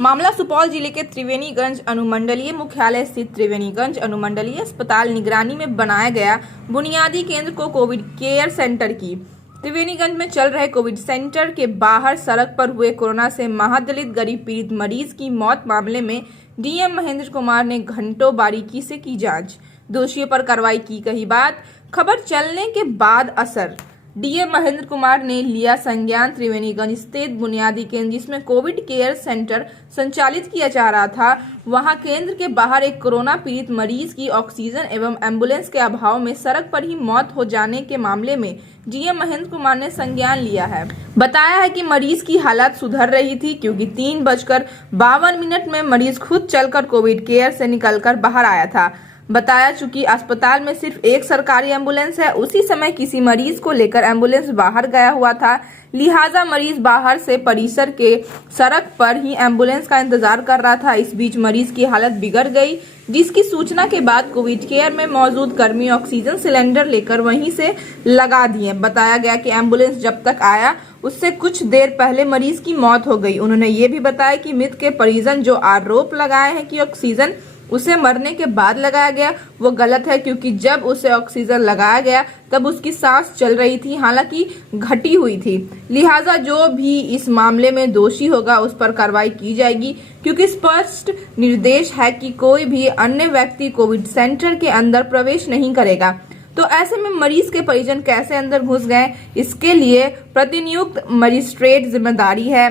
मामला सुपौल जिले के त्रिवेणीगंज अनुमंडलीय मुख्यालय स्थित त्रिवेणीगंज अनुमंडलीय अस्पताल निगरानी में बनाया गया बुनियादी केंद्र को कोविड केयर सेंटर की। त्रिवेणीगंज में चल रहे कोविड सेंटर के बाहर सड़क पर हुए कोरोना से महादलित गरीब पीड़ित मरीज की मौत मामले में डीएम महेंद्र कुमार ने घंटों बारीकी से की जांच। दोषियों पर कार्रवाई की कही बात। खबर चलने के बाद असर। डीएम महेंद्र कुमार ने लिया संज्ञान। त्रिवेणीगंज स्थित बुनियादी केंद्र जिसमें कोविड केयर सेंटर संचालित किया जा रहा था, वहां केंद्र के बाहर एक कोरोना पीड़ित मरीज की ऑक्सीजन एवं एम्बुलेंस के अभाव में सड़क पर ही मौत हो जाने के मामले में डीएम महेंद्र कुमार ने संज्ञान लिया है। बताया है कि मरीज की हालत सुधर रही थी क्योंकि 3:52 में मरीज खुद चलकर कोविड केयर से निकलकर बाहर आया था। बताया चूंकि अस्पताल में सिर्फ एक सरकारी एम्बुलेंस है, उसी समय किसी मरीज को लेकर एम्बुलेंस बाहर गया हुआ था, लिहाजा मरीज बाहर से परिसर के सड़क पर ही एम्बुलेंस का इंतजार कर रहा था। इस बीच मरीज की हालत बिगड़ गई, जिसकी सूचना के बाद कोविड केयर में मौजूद कर्मी ऑक्सीजन सिलेंडर लेकर वहीं से लगा दिए। बताया गया कि एम्बुलेंस जब तक आया उससे कुछ देर पहले मरीज की मौत हो गई। उन्होंने ये भी बताया कि मृत के परिजन जो आरोप लगाए हैं कि ऑक्सीजन उसे मरने के बाद लगाया गया, वो गलत है क्योंकि जब उसे ऑक्सीजन लगाया गया तब उसकी सांस चल रही थी, हालांकि घटी हुई थी। लिहाजा जो भी इस मामले में दोषी होगा उस पर कार्रवाई की जाएगी क्योंकि स्पष्ट निर्देश है कि कोई भी अन्य व्यक्ति कोविड सेंटर के अंदर प्रवेश नहीं करेगा। तो ऐसे में मरीज के परिजन कैसे अंदर घुस गए, इसके लिए प्रतिनियुक्त मजिस्ट्रेट जिम्मेदारी है।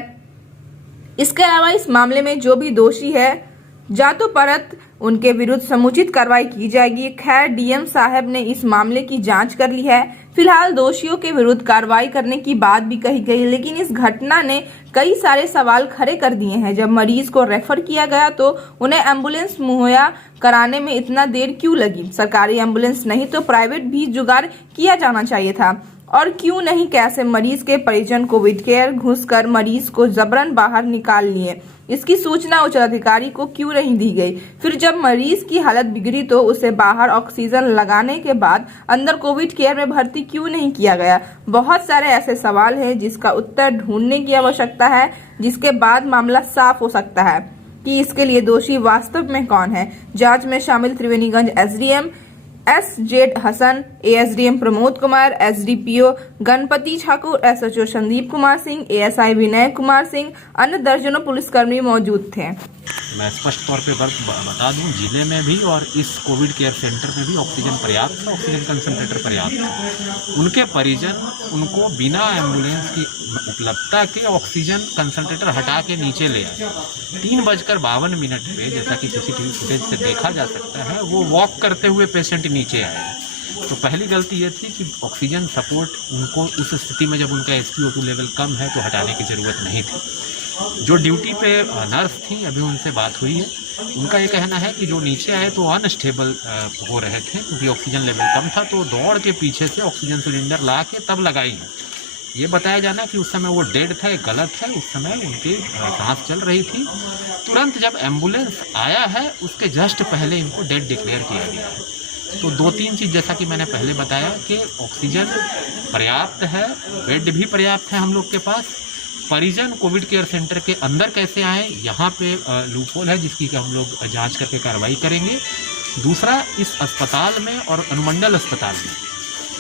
इसके अलावा इस मामले में जो भी दोषी है जातो परत उनके विरुद्ध समुचित कार्रवाई की जाएगी। खैर, डीएम साहब ने इस मामले की जांच कर ली है। फिलहाल दोषियों के विरुद्ध कार्रवाई करने की बात भी कही गई, लेकिन इस घटना ने कई सारे सवाल खड़े कर दिए हैं। जब मरीज को रेफर किया गया तो उन्हें एम्बुलेंस मुहैया कराने में इतना देर क्यों लगी? सरकारी एम्बुलेंस नहीं तो प्राइवेट भी जुगाड़ किया जाना चाहिए था। और क्यों नहीं, कैसे मरीज के परिजन कोविड केयर घुसकर मरीज को जबरन बाहर निकाल लिए? इसकी सूचना उच्च अधिकारी को क्यों नहीं दी गई? फिर जब मरीज की हालत बिगड़ी तो उसे बाहर ऑक्सीजन लगाने के बाद अंदर कोविड केयर में भर्ती क्यों नहीं किया गया? बहुत सारे ऐसे सवाल हैं जिसका उत्तर ढूंढने की आवश्यकता है, जिसके बाद मामला साफ हो सकता है कि इसके लिए दोषी वास्तव में कौन है। जांच में शामिल Triveniganj SDM S Z. Hasan, ASDM Pramod Kumar, SDPO Ganpati Thakur, SHO Sandeep Kumar Singh, ASI Vinay Kumar Singh, अन्य दर्जनों पुलिसकर्मी मौजूद थे। मैं स्पष्ट तौर पे बता दूं, जिले में भी और इस कोविड केयर सेंटर में भी ऑक्सीजन पर्याप्त है, ऑक्सीजन कंसंट्रेटर पर्याप्त है। उनके परिजन उनको बिना एम्बुलेंस की उपलब्धता के ऑक्सीजन कंसंट्रेटर हटा के नीचे ले आए। 3:52 पे, जैसा कि सीसीटीवी फुटेज से देखा जा सकता है, वो वॉक करते हुए पेशेंट नीचे आए। तो पहली गलती ये थी कि ऑक्सीजन सपोर्ट उनको उस स्थिति में जब उनका SpO2 लेवल कम है तो हटाने की ज़रूरत नहीं थी। जो ड्यूटी पे नर्स थी, अभी उनसे बात हुई है, उनका ये कहना है कि जो नीचे आए तो अनस्टेबल हो रहे थे क्योंकि ऑक्सीजन लेवल कम था, तो दौड़ के पीछे से ऑक्सीजन सिलेंडर ला के तब लगाई है। ये बताया जाना कि उस समय वो डेड था, गलत है। उस समय उनकी सांस चल रही थी। तुरंत जब एम्बुलेंस आया है उसके जस्ट पहले इनको डेड डिक्लेयर किया गया है। तो 2-3 चीज़, जैसा कि मैंने पहले बताया कि ऑक्सीजन पर्याप्त है, बेड भी पर्याप्त है हम लोग के पास। परिजन कोविड केयर सेंटर के अंदर कैसे आए, यहाँ पे लूपहोल है जिसकी कि हम लोग जांच करके कार्रवाई करेंगे। दूसरा, इस अस्पताल में और अनुमंडल अस्पताल में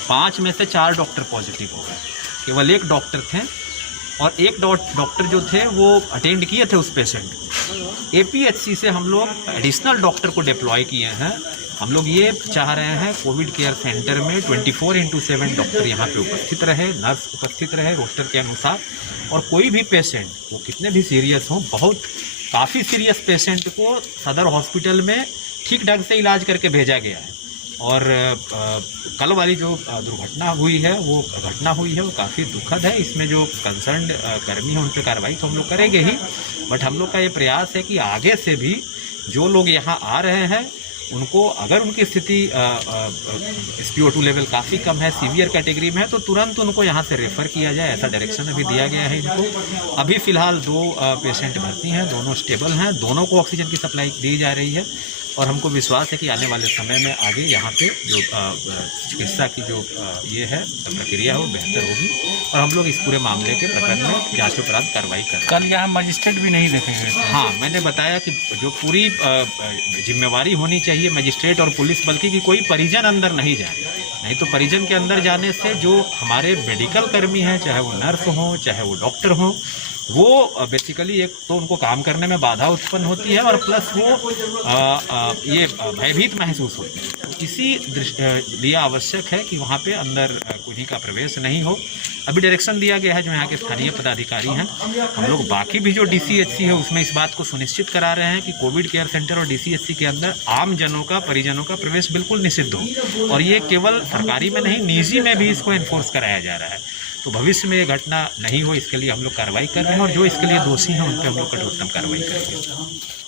5 में से 4 डॉक्टर पॉजिटिव हो गए। केवल 1 डॉक्टर थे और 1 डॉक्टर जो थे वो अटेंड किए थे उस पेशेंट को। APHC से हम लोग एडिशनल डॉक्टर को डिप्लॉय किए हैं। हम लोग ये चाह रहे हैं कोविड केयर सेंटर में 24/7 डॉक्टर यहाँ पे उपस्थित रहे, नर्स उपस्थित रहे रोस्टर के अनुसार। और कोई भी पेशेंट, वो कितने भी सीरियस हों, काफ़ी सीरियस पेशेंट को सदर हॉस्पिटल में ठीक ढंग से इलाज करके भेजा गया है। और कल वाली जो दुर्घटना हुई है, वो घटना हुई है, वो काफ़ी दुखद है। इसमें जो कंसर्न कर्मी है उन पर कार्रवाई तो हम लोग करेंगे ही, बट हम लोग का ये प्रयास है कि आगे से भी जो लोग यहाँ आ रहे हैं उनको, अगर उनकी स्थिति SpO2 लेवल काफ़ी कम है, सीवियर कैटेगरी में है, तो तुरंत उनको यहाँ से रेफ़र किया जाए। ऐसा डायरेक्शन अभी दिया गया है इनको। अभी फ़िलहाल 2 पेशेंट भर्ती हैं, दोनों स्टेबल हैं, दोनों को ऑक्सीजन की सप्लाई दी जा रही है। और हमको विश्वास है कि आने वाले समय में आगे यहाँ पे जो चिकित्सा की जो ये है प्रक्रिया है वो बेहतर होगी और हम लोग इस पूरे मामले के प्रकरण में जांचोपरांत कार्रवाई करें। कल यहाँ मजिस्ट्रेट भी नहीं देखे गए थे। हाँ, मैंने बताया कि जो पूरी जिम्मेवारी होनी चाहिए मजिस्ट्रेट और पुलिस बल्कि कि कोई परिजन अंदर नहीं जाए, नहीं तो परिजन के अंदर जाने से जो हमारे मेडिकल कर्मी हैं, चाहे वो नर्स हों चाहे वो डॉक्टर हों, वो बेसिकली एक तो उनको काम करने में बाधा उत्पन्न होती है और प्लस वो ये भयभीत महसूस होती है। तो इसी लिए आवश्यक है कि वहाँ पे अंदर किसी का प्रवेश नहीं हो। अभी डायरेक्शन दिया गया है जो यहाँ के स्थानीय पदाधिकारी हैं, हम लोग बाकी भी जो DCHC है उसमें इस बात को सुनिश्चित करा रहे हैं कि कोविड केयर सेंटर और DCHC के अंदर आम जनों का, परिजनों का प्रवेश बिल्कुल निषिद्ध हो और ये केवल सरकारी में नहीं, निजी में भी इसको एनफोर्स कराया जा रहा है। तो भविष्य में ये घटना नहीं हो इसके लिए हम लोग कार्रवाई कर रहे हैं और जो इसके लिए दोषी हैं उन पर हम लोग कठोरतम कार्रवाई करेंगे।